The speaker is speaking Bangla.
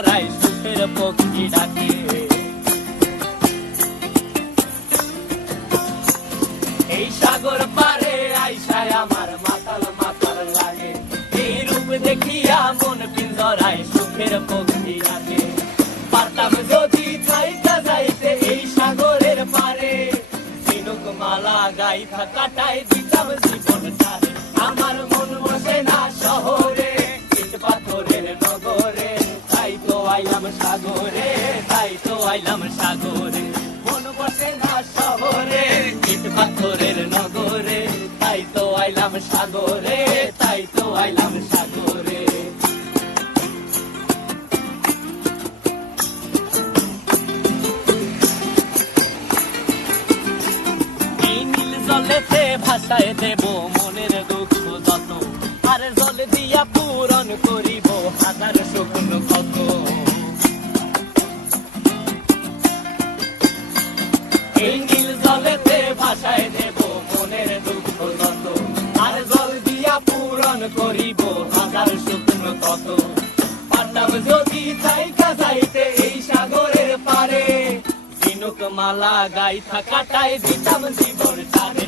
পিঞ্জরায় সুখের পক্ষী ডাকে। এই সাগর পারে আইসায় আমার মাতাল মাতাল লাগে, এই রূপ দেখিয়া মন পিঞ্জরায় সুখের পক্ষী ডাকে। পারতাম যদি থাইকা যাইতে এই সাগরের পারে, ঝিনুক মালা গাইথা কাটায় দিতাম জীবনটারে। আমার মন বসে না শহরে, ইট পাথরের নগরে, তাই তো আইলাম সাগরে, তাই তো আইলাম সাগরে। মন বসে না শহরে, ইট পাথরের নগরে, তাই তো আইলাম সাগরে, তাই তো আইলাম সাগরে। জলেতে ভাসায় দেব মনের দুঃখ যত, আর জল দিয়া পূরণ করিব হাজার স্বপ্ন কত। এই নীল জলেতে ভাসায় দেব মনের দুঃখ যত, আর জল দিয়া পূরণ করিব হাজার স্বপ্ন কত। পারতাম যদি থাইকা যাইতে এই সাগরের পারে, ঝিনুক মালা গাইথা কাটায় দিতাম জীবনটারে।